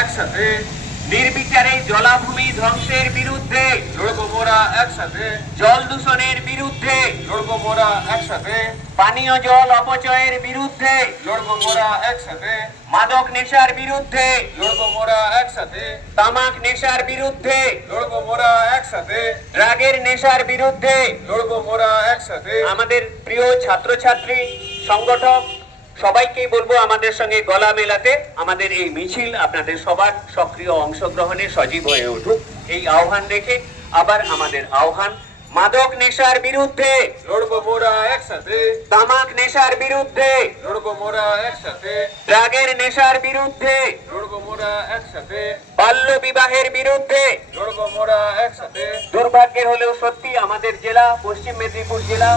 একসাথে। নির্বিচারে জলাভূমি ধ্বংসের বিরুদ্ধে লড়বো মোরা একসাথে। জল দূষণের বিরুদ্ধে লড়বো মোরা একসাথে। পানীয় জল অপচয়ের বিরুদ্ধে লড়বো মোরা একসাথে। মাদক নেশার বিরুদ্ধে লড়বো মোরা একসাথে। তামাক নেশার বিরুদ্ধে লড়বো মোরা একসাথে। ড্রাগের নেশার বিরুদ্ধে লড়বো মোরা একসাথে। আমাদের প্রিয় ছাত্রছাত্রী সংগঠক সবাইকেই বলবো আমাদের সঙ্গে গলা মেলাতে। আমাদের এই মিছিল আপনাদের সবার সক্রিয় অংশগ্রহণে সজীব হয়ে উঠুক এই আহ্বান রেখে আবার আমাদের আহ্বান, মাদক নেশার বিরুদ্ধে লড়বো মোরা একসাথে। তামাক নেশার বিরুদ্ধে লড়বো মোরা একসাথে। ড্রাগের নেশার বিরুদ্ধে লড়বো মোরা একসাথে। বাল্য বিবাহের বিরুদ্ধে লড়বো মোরা একসাথে। দুর্ভাগ্যের হলেও সত্যি আমাদের জেলা পশ্চিম মেদিনীপুর জেলা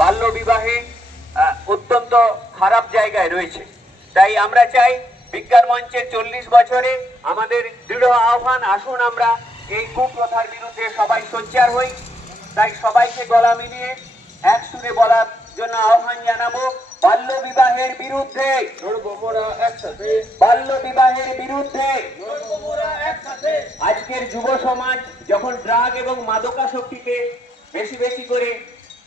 বাল্য বিবাহে অত্যন্ত খারাপ জায়গায় রয়েছে। তাই আমরা চাই বিজ্ঞান মঞ্চের 40 বছরে আমাদের দৃঢ় আহ্বান, আসুন আমরা এই কুপ্রথার বিরুদ্ধে সবাই সোচ্চার হই। তাই সবাইকে গলা মিলিয়ে এক সুরে বলার জন্য আহ্বান জানাবো, বাল্য বিবাহের বিরুদ্ধে লড়বো মোরা একসাথে। বাল্য বিবাহের বিরুদ্ধে লড়বো মোরা একসাথে। আজকের যুব সমাজ যখন ড্রাগ এবং মাদকাসক্তিতে বেশি বেশি করে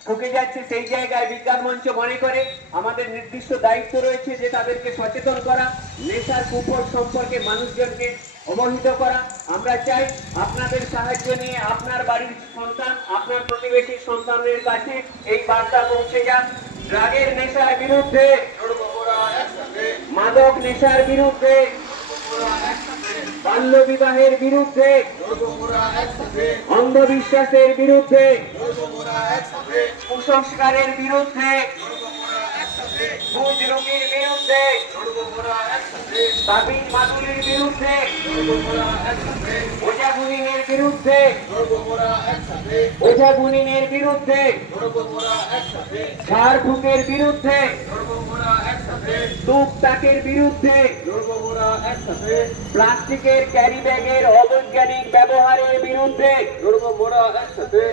ঢুকে যাচ্ছে, সেই জায়গায় বিজ্ঞান মঞ্চ মনে করে আমাদের নির্দিষ্ট দায়িত্ব রয়েছে যে তাদেরকে সচেতন করা, নেশার কুফল সম্পর্কে মানুষজনকে অবহিত করা। আমরা চাই আপনাদের সাহায্য নিয়ে আপনার বাড়ির সন্তান, আপনার প্রতিবেশীর সন্তানের কাছে এই বার্তা পৌঁছে যান। ড্রাগের নেশার বিরুদ্ধে লড়বো মোরা একসাথে। মাদক নেশার বিরুদ্ধে বাল্য বিবাহের বিরুদ্ধে লড়বো মোরা একসাথে। অন্ধবিশ্বাসের বিরুদ্ধে লড়বো মোরা একসাথে। কুসংস্কারের বিরুদ্ধে লড়বো মোরা একসাথে। বুঝ রোগীর বিরুদ্ধে লড়বো মোরা একসাথে। তাবিজ মাদুলির বিরুদ্ধে লড়বো মোরা একসাথে। ওঝা গুনিনের বিরুদ্ধে লড়বো মোরা একসাথে। ওঝা গুনিনের বিরুদ্ধে লড়বো মোরা একসাথে। ঝাড়ফুঁকের বিরুদ্ধে লড়বো মোরা একসাথে। টুকটাকের বিরুদ্ধে লড়বো মোরা একসাথে। প্লাস্টিকের ক্যারি ব্যাগের অবৈজ্ঞানিক ব্যবহারের বিরুদ্ধে লড়বো মোরা একসাথে।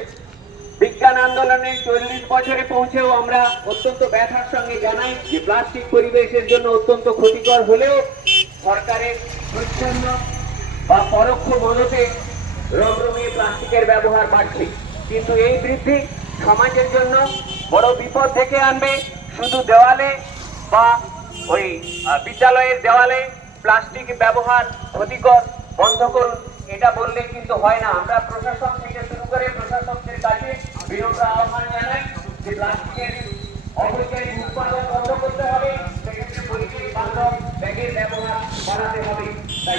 বিজ্ঞান আন্দোলনের 40 বছরে পৌঁছেও আমরা অত্যন্ত ব্যথার সঙ্গে জানাই যে প্লাস্টিক পরিবেশের জন্য অত্যন্ত ক্ষতিকর হলেও সরকারের প্রচ্ছন্ন বা পরোক্ষ মদতে রমরমিয়ে প্লাস্টিকের ব্যবহার বাড়ছে। কিন্তু এই বৃদ্ধি সমাজের জন্য বড় বিপদ ডেকে আনবে। শুধু দেওয়ালে বা ওই বিদ্যালয়ের দেওয়ালে প্লাস্টিক ব্যবহার ক্ষতিকর, বন্ধ করুন, এটা বললে কিন্তু হয় না। আমরা প্রশাসন থেকে শুরু করে প্রশাসকদের কাছে বিরত আহ্বান জানাই যে প্লাস্টিকের অবৈজ্ঞানিক উৎপাদন বন্ধ করতে হবে, সেক্ষেত্রে পরিবেশ বান্ধব ব্যাগের ব্যবহার বাড়াতে হবে। তাই